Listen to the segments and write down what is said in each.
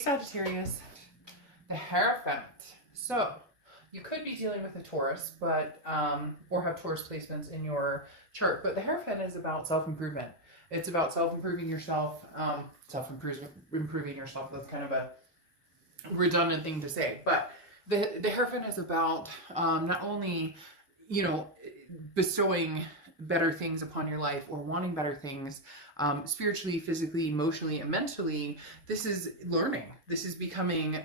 Sagittarius, the Hierophant. So you could be dealing with a Taurus, but or have Taurus placements in your chart. But the Hierophant is about self-improvement. It's about self-improving yourself. Improving yourself. That's kind of a redundant thing to say, but the Hierophant is about not only, you know, bestowing better things upon your life or wanting better things spiritually, physically, emotionally, and mentally. This is learning. This is becoming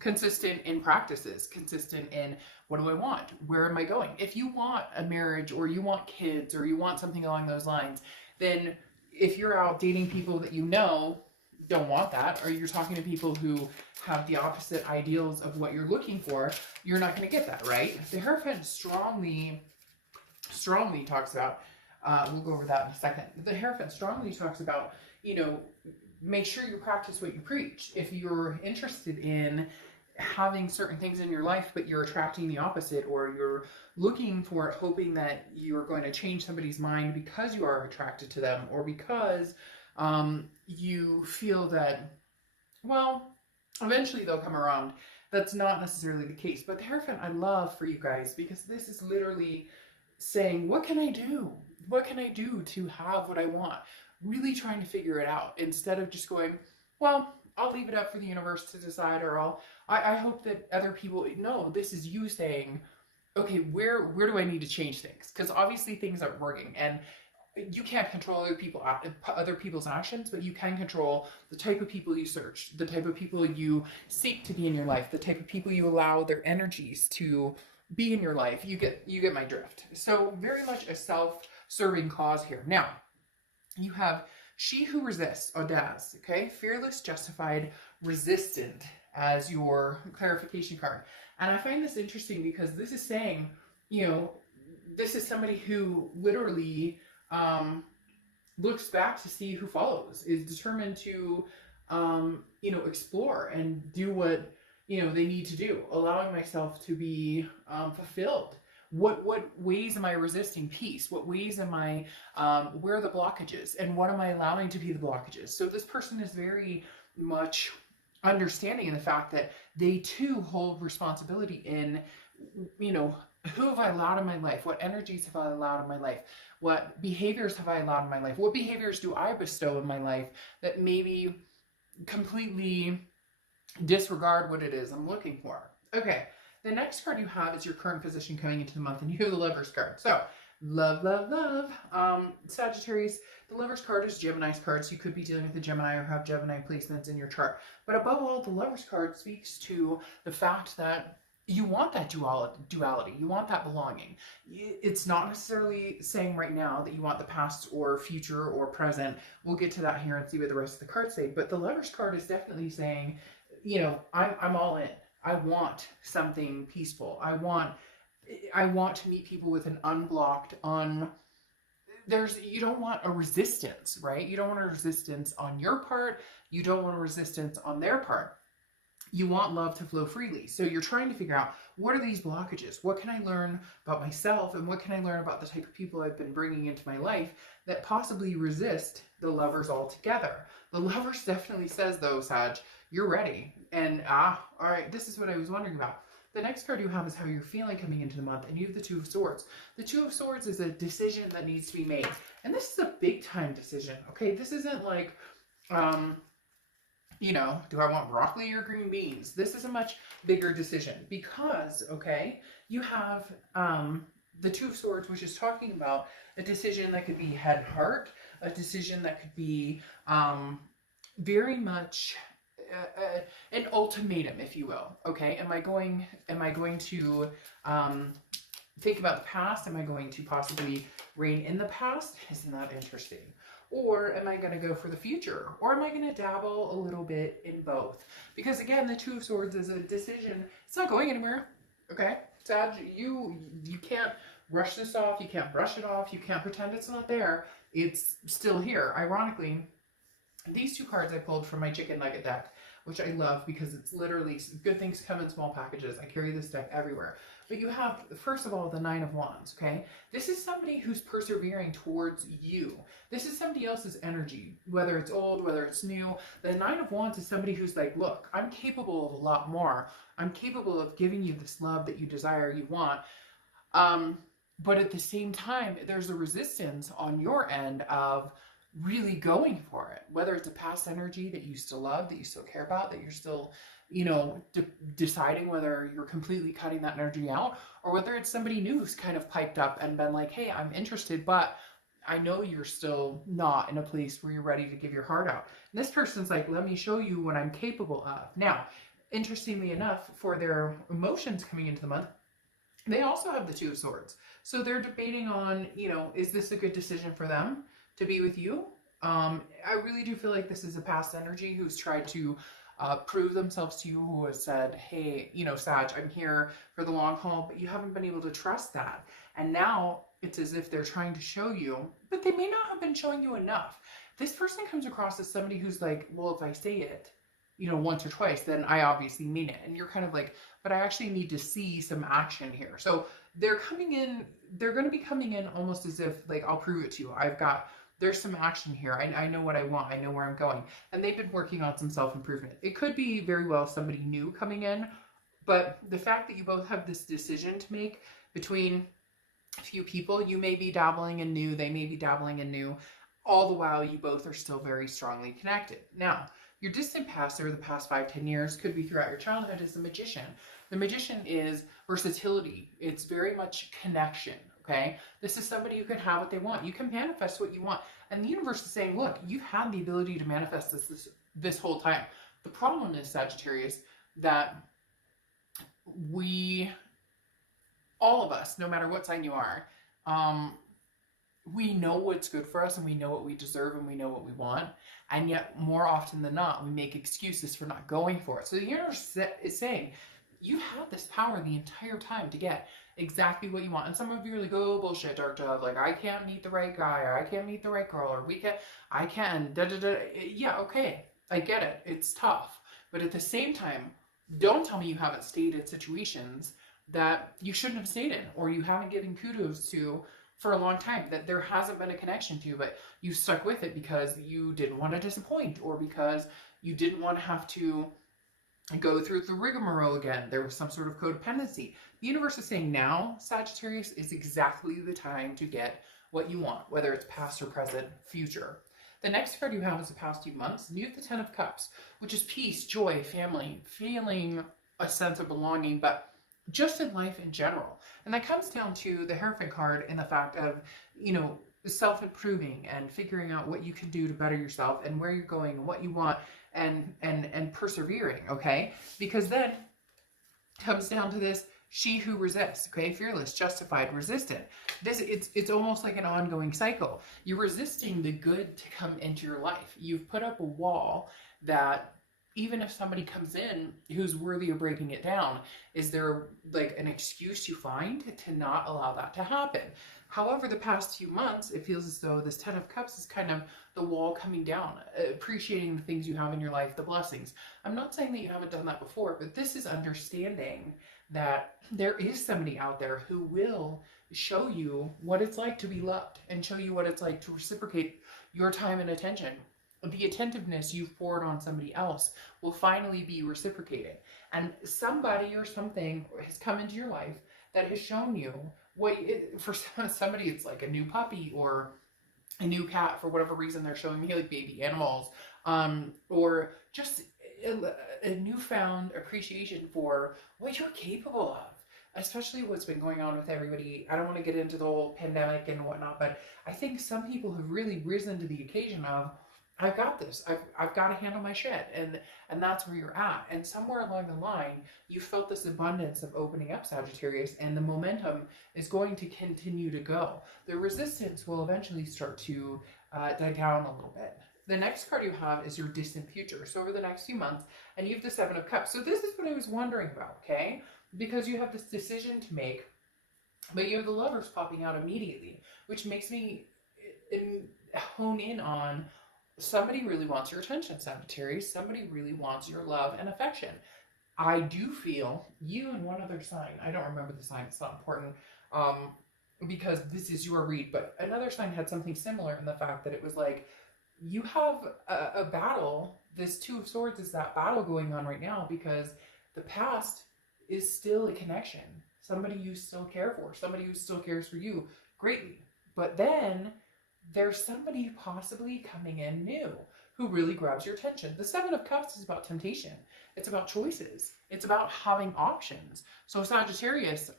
consistent in practices, consistent in what do I want? Where am I going? If you want a marriage or you want kids or you want something along those lines, then if you're out dating people that you know don't want that, or you're talking to people who have the opposite ideals of what you're looking for, you're not going to get that, right? The Hierophant strongly talks about, we'll go over that in a second. The Hierophant strongly talks about, you know, make sure you practice what you preach. If you're interested in having certain things in your life, but you're attracting the opposite, or you're looking for it, hoping that you're going to change somebody's mind because you are attracted to them, or because you feel that, well, eventually they'll come around. That's not necessarily the case. But the Hierophant I love for you guys, because this is literally saying, what can I do? What can I do to have what I want? Really trying to figure it out, instead of just going, well, I'll leave it up for the universe to decide, or I hope that other people know. This is you saying, okay, where do I need to change things? Because obviously things aren't working, and you can't control other people's actions, but you can control the type of people you search, the type of people you seek to be in your life, the type of people you allow their energies to be in your life. You get my drift. So very much a self-serving cause here. Now, you have she who resists, audace, okay? Fearless, justified, resistant as your clarification card. And I find this interesting because this is saying, you know, this is somebody who literally looks back to see who follows, is determined to, you know, explore and do what, you know, they need to do, allowing myself to be fulfilled. What ways am I resisting peace? What ways am I, where are the blockages? And what am I allowing to be the blockages? So this person is very much understanding in the fact that they too hold responsibility in, you know, who have I allowed in my life? What energies have I allowed in my life? What behaviors have I allowed in my life? What behaviors do I bestow in my life that maybe completely disregard what it is I'm looking for? Okay, the next card you have is your current position coming into the month, and you have the Lover's card. So, love, love, love. Sagittarius, the Lover's card is Gemini's card, so you could be dealing with a Gemini or have Gemini placements in your chart. But above all, the Lover's card speaks to the fact that you want that duality. You want that belonging. It's not necessarily saying right now that you want the past or future or present. We'll get to that here and see what the rest of the cards say. But the Lover's card is definitely saying, you know, I'm all in. I want something peaceful. I want to meet people with an unblocked, you don't want a resistance, right? You don't want a resistance on your part. You don't want a resistance on their part. You want love to flow freely. So you're trying to figure out, what are these blockages? What can I learn about myself? And what can I learn about the type of people I've been bringing into my life that possibly resist the Lovers altogether? The Lovers definitely says, though, Sag, you're ready. And all right, this is what I was wondering about. The next card you have is how you're feeling coming into the month, and you have the Two of Swords. The Two of Swords is a decision that needs to be made. And this is a big time decision, okay? This isn't like, you know, do I want broccoli or green beans? This is a much bigger decision because, okay, you have the Two of Swords, which is talking about a decision that could be head heart, a decision that could be very much an ultimatum, if you will. Okay, am I going to think about the past? Am I going to possibly reign in the past? Isn't that interesting? Or am I going to go for the future? Or am I going to dabble a little bit in both? Because again, the Two of Swords is a decision. It's not going anywhere. Okay, Sag, you can't rush this off. You can't brush it off. You can't pretend it's not there. It's still here. Ironically, These two cards I pulled from my chicken nugget deck, which I love because it's literally good things come in small packages. I carry this deck everywhere. But you have, first of all, the Nine of Wands, okay? This is somebody who's persevering towards you. This is somebody else's energy, whether it's old, whether it's new. The Nine of Wands is somebody who's like, look, I'm capable of a lot more. I'm capable of giving you this love that you desire, you want. But at the same time, there's a resistance on your end of really going for it, whether it's a past energy that you still love, that you still care about, that you're still, you know, deciding whether you're completely cutting that energy out, or whether it's somebody new who's kind of piped up and been like, hey, I'm interested, but I know you're still not in a place where you're ready to give your heart out. And this person's like, let me show you what I'm capable of. Now, interestingly enough, for their emotions coming into the month, they also have the Two of Swords. So they're debating on, you know, is this a good decision for them to be with you? I really do feel like this is a past energy who's tried to prove themselves to you, who has said, hey, you know, Sag, I'm here for the long haul, but you haven't been able to trust that. And now it's as if they're trying to show you, but they may not have been showing you enough. This person comes across as somebody who's like, well, if I say it, you know, once or twice, then I obviously mean it. And you're kind of like, but I actually need to see some action here. So they're coming in, they're going to be coming in almost as if like, I'll prove it to you. There's some action here. I know what I want. I know where I'm going. And they've been working on some self-improvement. It could be very well somebody new coming in, but the fact that you both have this decision to make between a few people, you may be dabbling in new, they may be dabbling in new, all the while you both are still very strongly connected. Now, your distant past or the past 5-10 years could be throughout your childhood is the Magician. The Magician is versatility. It's very much connection, okay? This is somebody who can have what they want. You can manifest what you want. And the universe is saying, look, you've had the ability to manifest this whole time. The problem is, Sagittarius, that all of us, no matter what sign you are, we know what's good for us and we know what we deserve and we know what we want. And yet more often than not, we make excuses for not going for it. So the universe is saying, you have this power the entire time to get exactly what you want. And some of you are like, oh, bullshit, Dark Dove. Like, I can't meet the right guy, or I can't meet the right girl, or I can, da da da. Yeah, okay, I get it. It's tough. But at the same time, don't tell me you haven't stayed in situations that you shouldn't have stayed in, or you haven't given kudos to for a long time, that there hasn't been a connection to, but you stuck with it because you didn't want to disappoint, or because you didn't want to have to go through the rigmarole again. There was some sort of codependency. The universe is saying now, Sagittarius, is exactly the time to get what you want, whether it's past or present, future. The next card you have is the past few months. You have the Ten of Cups, which is peace, joy, family, feeling a sense of belonging, but just in life in general. And that comes down to the Hierophant card in the fact of, you know, self-improving and figuring out what you can do to better yourself and where you're going and what you want, and persevering, okay? Because then comes down to this, she who resists, okay? Fearless, justified, resistant. It's almost like an ongoing cycle. You're resisting the good to come into your life. You've put up a wall that even if somebody comes in who's worthy of breaking it down, is there like an excuse you find to not allow that to happen? However, the past few months, it feels as though this Ten of Cups is kind of the wall coming down, appreciating the things you have in your life, the blessings. I'm not saying that you haven't done that before, but this is understanding that there is somebody out there who will show you what it's like to be loved and show you what it's like to reciprocate your time and attention. The attentiveness you've poured on somebody else will finally be reciprocated. And somebody or something has come into your life that has shown you what, for somebody it's like a new puppy or a new cat, for whatever reason they're showing me, like baby animals, or just a newfound appreciation for what you're capable of, especially what's been going on with everybody. I don't want to get into the whole pandemic and whatnot, but I think some people have really risen to the occasion of, I've got this. I've got to handle my shit, and that's where you're at. And somewhere along the line, you felt this abundance of opening up, Sagittarius, and the momentum is going to continue to go. The resistance will eventually start to die down a little bit. The next card you have is your distant future. So over the next few months, and you have the Seven of Cups. So this is what I was wondering about, okay? Because you have this decision to make, but you have the Lovers popping out immediately, which makes me hone in on Somebody really wants your attention, Sagittarius. Somebody really wants your love and affection. I do feel you and one other sign. I don't remember the sign. It's not important, because this is your read. But another sign had something similar in the fact that it was like you have a battle. This Two of Swords is that battle going on right now because the past is still a connection. Somebody you still care for. Somebody who still cares for you greatly. But then there's somebody possibly coming in new who really grabs your attention. The Seven of Cups is about temptation. It's about choices. It's about having options. So Sagittarius,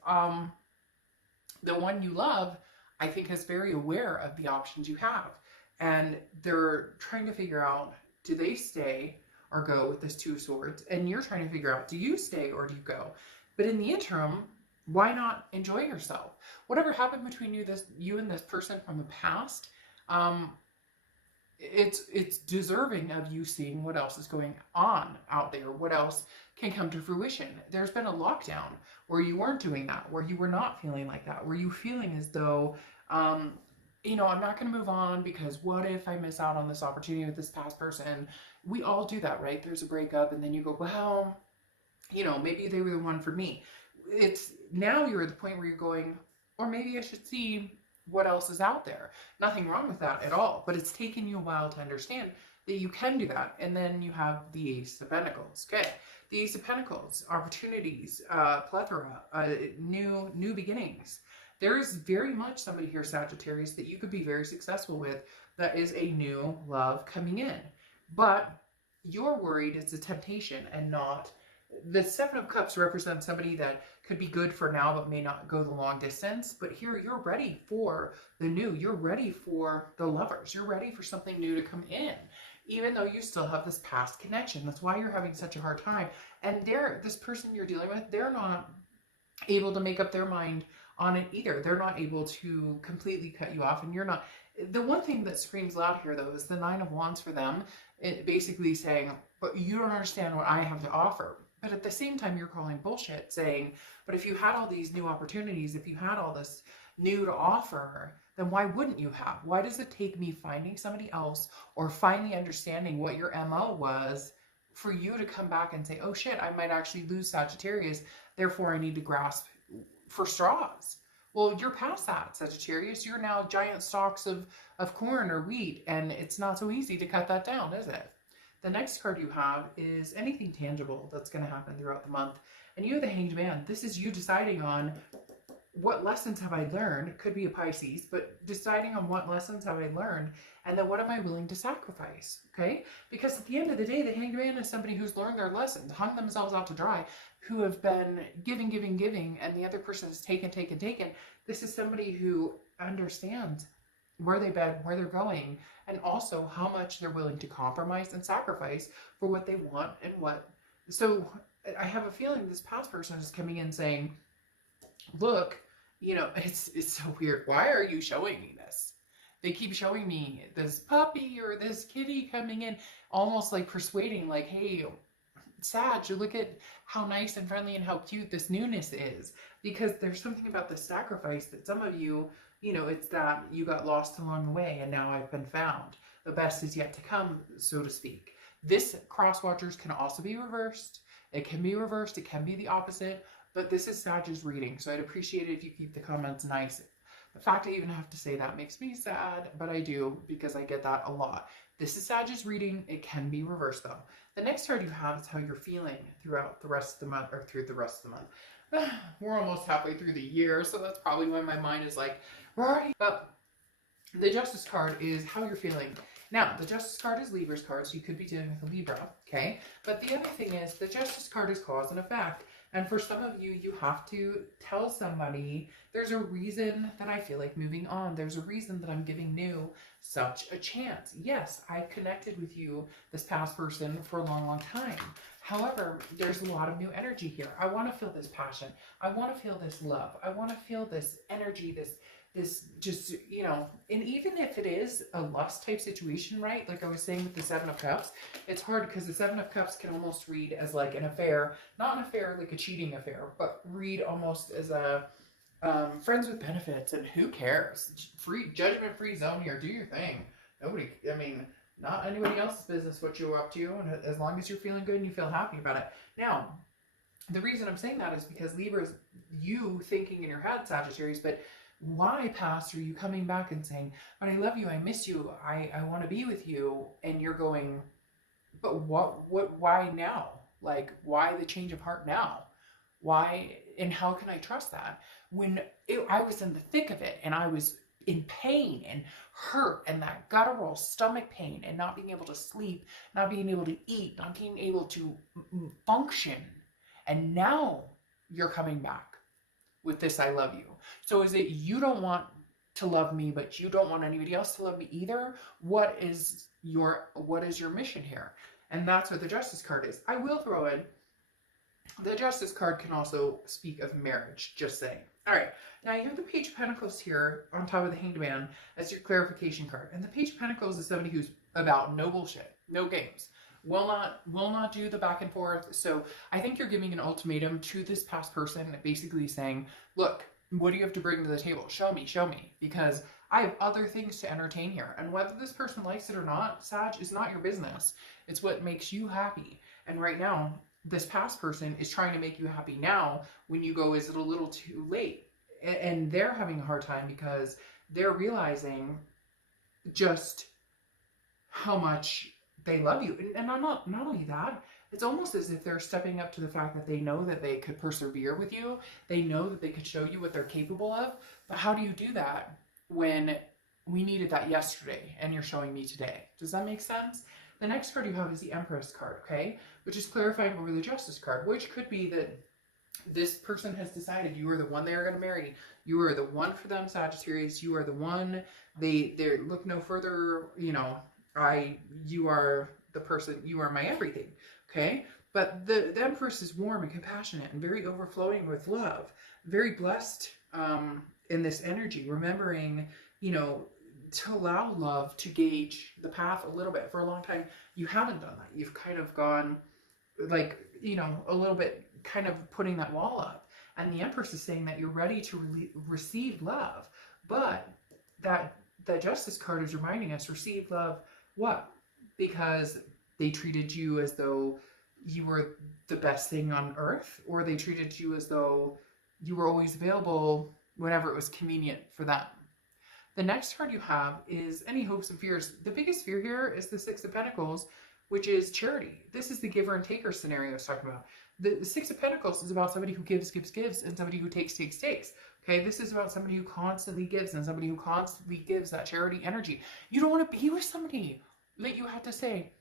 the one you love, I think is very aware of the options you have. And they're trying to figure out, do they stay or go with this Two of Swords? And you're trying to figure out, do you stay or do you go? But in the interim, why not enjoy yourself? Whatever happened between you and this person from the past, it's deserving of you seeing what else is going on out there, what else can come to fruition. There's been a lockdown where you weren't doing that, where you were not feeling like that, where you feeling as though, you know, I'm not going to move on because what if I miss out on this opportunity with this past person? We all do that, right? There's a breakup and then you go, well, you know, maybe they were the one for me. It's now you're at the point where you're going, or maybe I should see what else is out there. Nothing wrong with that at all, but it's taken you a while to understand that you can do that. And then you have the Ace of Pentacles. Okay, the Ace of Pentacles, opportunities, plethora, new beginnings. There is very much somebody here, Sagittarius, that you could be very successful with. That is a new love coming in, but you're worried it's a temptation and not. The Seven of Cups represents somebody that could be good for now but may not go the long distance. But here you're ready for the new. You're ready for the lovers. You're ready for something new to come in, even though you still have this past connection. That's why you're having such a hard time. And this person you're dealing with, they're not able to make up their mind on it either. They're not able to completely cut you off, and you're not. The one thing that screams loud here, though, is the Nine of Wands for them. It basically saying, but you don't understand what I have to offer. But at the same time, you're calling bullshit, saying, but if you had all these new opportunities, if you had all this new to offer, then why wouldn't you have? Why does it take me finding somebody else or finally understanding what your MO was for you to come back and say, oh shit, I might actually lose Sagittarius, therefore I need to grasp for straws? Well, you're past that, Sagittarius. You're now giant stalks of corn or wheat, and it's not so easy to cut that down, is it? The next card you have is anything tangible that's going to happen throughout the month. And you have the Hanged Man. This is you deciding on what lessons have I learned. Could be a Pisces, but deciding on what lessons have I learned and then what am I willing to sacrifice, okay? Because at the end of the day, the Hanged Man is somebody who's learned their lessons, hung themselves out to dry, who have been giving, and the other person has taken. This is somebody who understands where they've been, where they're going, and also how much they're willing to compromise and sacrifice for what they want and what. So I have a feeling this past person is coming in saying, look, you know, it's so weird. Why are you showing me this? They keep showing me this puppy or this kitty coming in, almost like persuading, like, hey, Sag, look at how nice and friendly and how cute this newness is. Because there's something about the sacrifice that some of you, you know, it's that you got lost along the way and now I've been found. The best is yet to come, so to speak. This cross watchers can also be reversed. It can be reversed. It can be the opposite. But this is Sag's reading, so I'd appreciate it if you keep the comments nice. The fact I even have to say that makes me sad, but I do because I get that a lot. This is Sag's reading. It can be reversed, though. The next card you have is how you're feeling throughout the rest of the month, or through the rest of the month. We're almost halfway through the year, so that's probably why my mind is like, right. But the Justice card is how you're feeling. Now, the Justice card is Libra's card, so you could be dealing with a Libra, okay? But the other thing is, the Justice card is cause and effect. And for some of you, you have to tell somebody, there's a reason that I feel like moving on. There's a reason that I'm giving new such a chance. Yes, I connected with you, this past person, for a long, long time. However, there's a lot of new energy here. I want to feel this passion. I want to feel this love. I want to feel this energy, this just, you know, and even if it is a lust type situation, right? Like I was saying with the Seven of Cups, it's hard because the Seven of Cups can almost read as like an affair, not an affair like a cheating affair, but read almost as a friends with benefits, and who cares? Free, judgment free zone here. Do your thing. Nobody, I mean, Not anybody else's business what you're up to, and as long as you're feeling good and you feel happy about it. Now, the reason I'm saying that is because Libra is you thinking in your head, Sagittarius, but why, past, are you coming back and saying, but I love you, I miss you, I want to be with you, and you're going, but why now? Like, why the change of heart now? Why, and how can I trust that? When I was in the thick of it, and I was in pain and hurt and that guttural stomach pain and not being able to sleep, not being able to eat, not being able to function. And now you're coming back with this I love you. So is it you don't want to love me, but you don't want anybody else to love me either? What is your mission here? And that's what the Justice card is. I will throw in, the Justice card can also speak of marriage, just saying. All right, now you have the Page of Pentacles here on top of the Hanged Man as your clarification card. And the Page of Pentacles is somebody who's about no bullshit, no games. Will not do the back and forth. So I think you're giving an ultimatum to this past person, basically saying, look, what do you have to bring to the table? Show me, because I have other things to entertain here. And whether this person likes it or not, Sag, is not your business. It's what makes you happy. And right now, this past person is trying to make you happy now when you go, is it a little too late? And they're having a hard time because they're realizing just how much they love you. And not only that, it's almost as if they're stepping up to the fact that they know that they could persevere with you. They know that they could show you what they're capable of. But how do you do that when we needed that yesterday and you're showing me today? Does that make sense? The next card you have is the Empress card, okay? Which is clarifying over the Justice card, which could be that this person has decided you are the one they are going to marry. You are the one for them, Sagittarius. You are the one. They look no further, you know, you are the person, you are my everything, okay? But the Empress is warm and compassionate and very overflowing with love. Very blessed in this energy, remembering, you know, to allow love to gauge the path a little bit. For a long time, you haven't done that. You've kind of gone, like, you know, a little bit kind of putting that wall up. And the Empress is saying that you're ready to receive love. But that the Justice card is reminding us, receive love, what? Because they treated you as though you were the best thing on earth, or they treated you as though you were always available whenever it was convenient for them. The next card you have is any hopes and fears. The biggest fear here is the Six of Pentacles, which is charity. This is the giver and taker scenario I was talking about. The Six of Pentacles is about somebody who gives, and somebody who takes. Okay, this is about somebody who constantly gives and somebody who constantly gives that charity energy. You don't want to be with somebody that you have to say,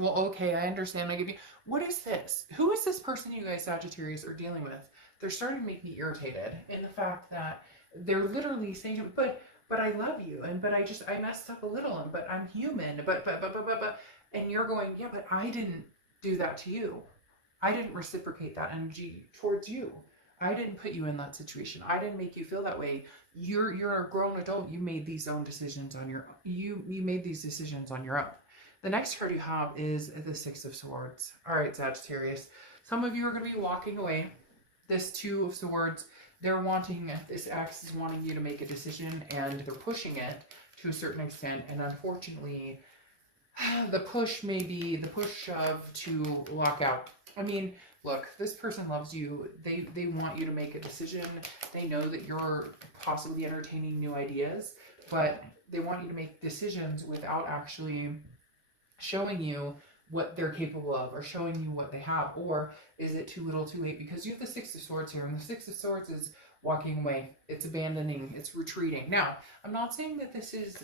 well, okay, I understand, I give you. What is this? Who is this person you guys, Sagittarius, are dealing with? They're starting to make me irritated in the fact that they're literally saying, but I love you, and but I messed up a little, and but I'm human, but, and you're going, yeah, but I didn't do that to you. I didn't reciprocate that energy towards you. I didn't put you in that situation. I didn't make you feel that way. You're a grown adult. You made these own decisions on your you made these decisions on your own. The next card you have is the Six of Swords. All right, Sagittarius. Some of you are going to be walking away. This Two of Swords, this Axe is wanting you to make a decision, and they're pushing it to a certain extent. And unfortunately, the push may be the push shove to walk out. I mean, look, this person loves you. They want you to make a decision. They know that you're possibly entertaining new ideas, but they want you to make decisions without actually showing you what they're capable of, or showing you what they have. Or is it too little too late? Because you have the Six of Swords here, and the Six of Swords is walking away. It's abandoning. It's retreating. Now, I'm not saying that this is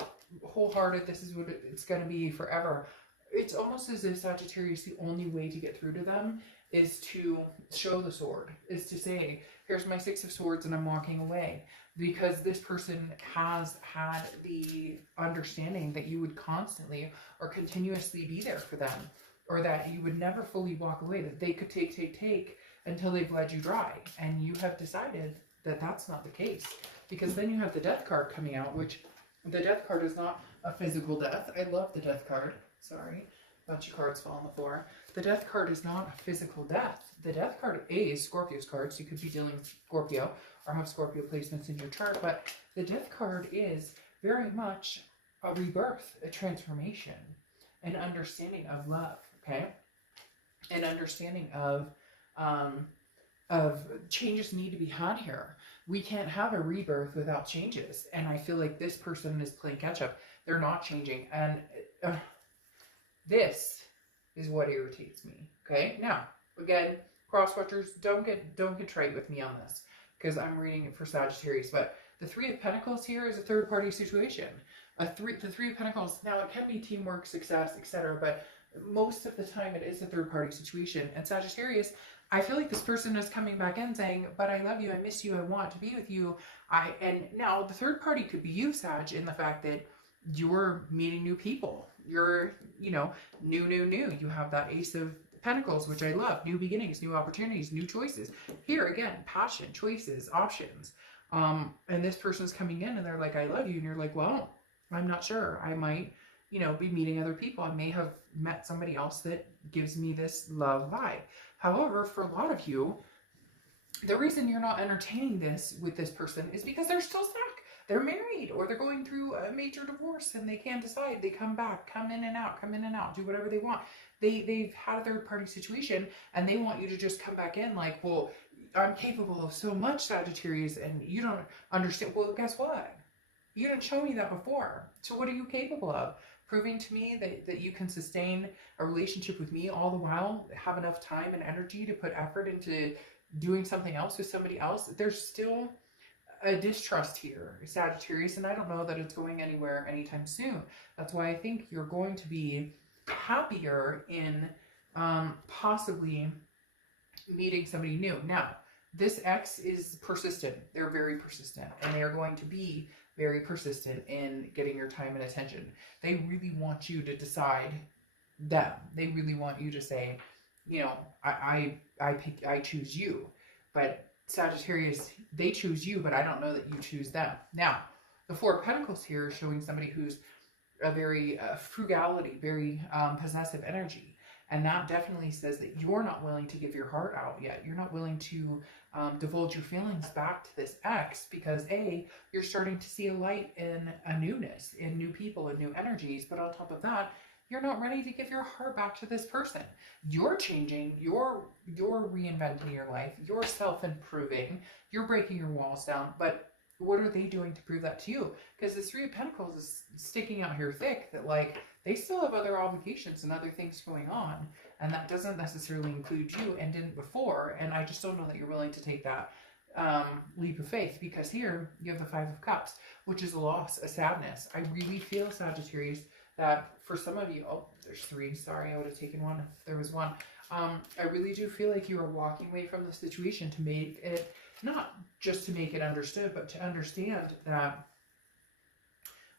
wholehearted. This is what it's going to be forever. It's almost as if Sagittarius, the only way to get through to them is to show the sword, is to say, here's my Six of Swords and I'm walking away. Because this person has had the understanding that you would constantly or continuously be there for them, or that you would never fully walk away, that they could take until they've bled you dry. And you have decided that that's not the case. Because then you have the Death card coming out, which the Death card is not a physical death. I love the Death card. Sorry, a bunch of cards fall on the floor. The Death card is not a physical death. The Death card is Scorpio's card, so you could be dealing with Scorpio or have Scorpio placements in your chart. But the Death card is very much a rebirth, a transformation. an understanding of love, okay? An understanding of changes need to be had here. We can't have a rebirth without changes. And I feel like this person is playing catch up. They're not changing. And this is what irritates me. Okay. Now, again, cross watchers, don't get trite with me on this, because I'm reading it for Sagittarius. But the Three of Pentacles here is a third party situation. The Three of Pentacles, now it can be teamwork, success, etc. But most of the time it is a third party situation. And Sagittarius, I feel like this person is coming back in saying, but I love you, I miss you, I want to be with you. And now the third party could be you, Sag, in the fact that you're meeting new people. You're, new. You have that Ace of Pentacles, which I love. New beginnings, new opportunities, new choices. Here again, passion, choices, options. And this person's coming in and they're like, I love you. And you're like, well, I'm not sure. I might, be meeting other people. I may have met somebody else that gives me this love vibe. However, for a lot of you, the reason you're not entertaining this with this person is because they're still stuck. They're married, or they're going through a major divorce and they can't decide. They come back, come in and out, do whatever they want. They've had a third party situation and they want you to just come back in like, well, I'm capable of so much, Sagittarius, and you don't understand. Well, guess what? You didn't show me that before. So what are you capable of? Proving to me that you can sustain a relationship with me all the while, have enough time and energy to put effort into doing something else with somebody else. There's still a distrust here, Sagittarius, and I don't know that it's going anywhere anytime soon. That's why I think you're going to be happier in possibly meeting somebody new. Now, this X is persistent. They're very persistent, and they are going to be very persistent in getting your time and attention. They really want you to decide them. They really want you to say, I choose you. But Sagittarius, they choose you, but I don't know that you choose them. Now, the Four of Pentacles here is showing somebody who's a very frugality, very possessive energy. And that definitely says that you're not willing to give your heart out yet. You're not willing to divulge your feelings back to this ex because A, you're starting to see a light in a newness, in new people and new energies. But on top of that, you're not ready to give your heart back to this person. You're changing, you're reinventing your life, you're self-improving, you're breaking your walls down. But what are they doing to prove that to you? Because the Three of Pentacles is sticking out here thick that like, they still have other obligations and other things going on. And that doesn't necessarily include you and didn't before. And I just don't know that you're willing to take that leap of faith, because here you have the Five of Cups, which is a loss, a sadness. I really feel, Sagittarius, that for some of you, oh, there's three. Sorry, I would have taken one if there was one. I really do feel like you are walking away from the situation to make it, not just to make it understood, but to understand that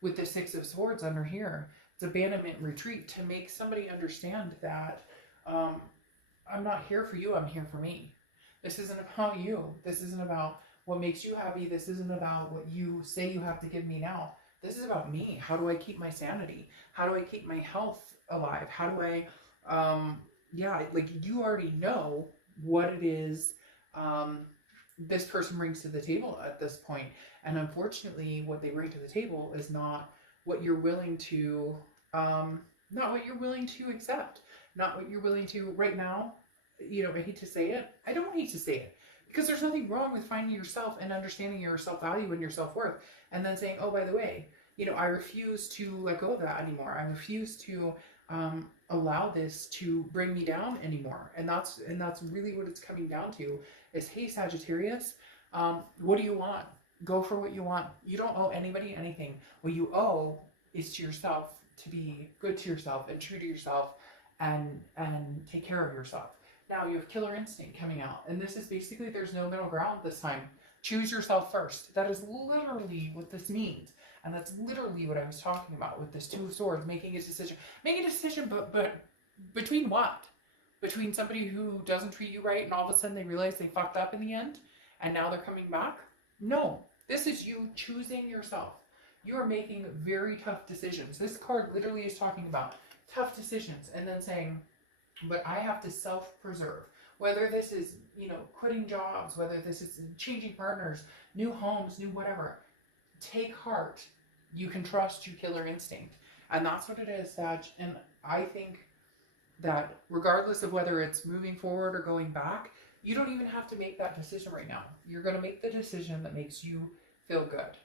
with the Six of Swords under here, it's abandonment, retreat, to make somebody understand that I'm not here for you, I'm here for me. This isn't about you. This isn't about what makes you happy. This isn't about what you say you have to give me now. This is about me. How do I keep my sanity? How do I keep my health alive? How do I, like you already know what it is this person brings to the table at this point. And unfortunately, what they bring to the table is not what you're willing to, not what you're willing to accept, not what you're willing to right now. I hate to say it. I don't hate to say it, because there's nothing wrong with finding yourself and understanding your self-value and your self-worth, and then saying, oh, by the way, I refuse to let go of that anymore. I refuse to allow this to bring me down anymore. And that's really what it's coming down to is, hey, Sagittarius, what do you want? Go for what you want. You don't owe anybody anything. What you owe is to yourself, to be good to yourself and true to yourself and take care of yourself. Now you have Killer Instinct coming out, and this is basically, there's no middle ground this time. Choose yourself first. That is literally what this means. And that's literally what I was talking about with this Two of Swords, making a decision. Make a decision, but between what? Between somebody who doesn't treat you right and all of a sudden they realize they fucked up in the end and now they're coming back? No. This is you choosing yourself. You are making very tough decisions. This card literally is talking about tough decisions and then saying, but I have to self-preserve. Whether this is, quitting jobs, whether this is changing partners, new homes, new whatever. Take heart. You can trust your Killer Instinct. And that's what it is, Sag. And I think that regardless of whether it's moving forward or going back, you don't even have to make that decision right now. You're going to make the decision that makes you feel good.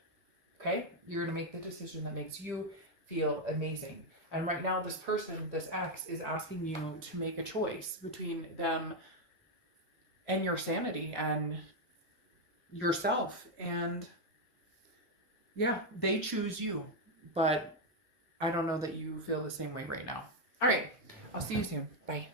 Okay? You're going to make the decision that makes you feel amazing. And right now, this person, this ex, is asking you to make a choice between them and your sanity and yourself. And yeah, they choose you. But I don't know that you feel the same way right now. All right. I'll see you soon. Bye.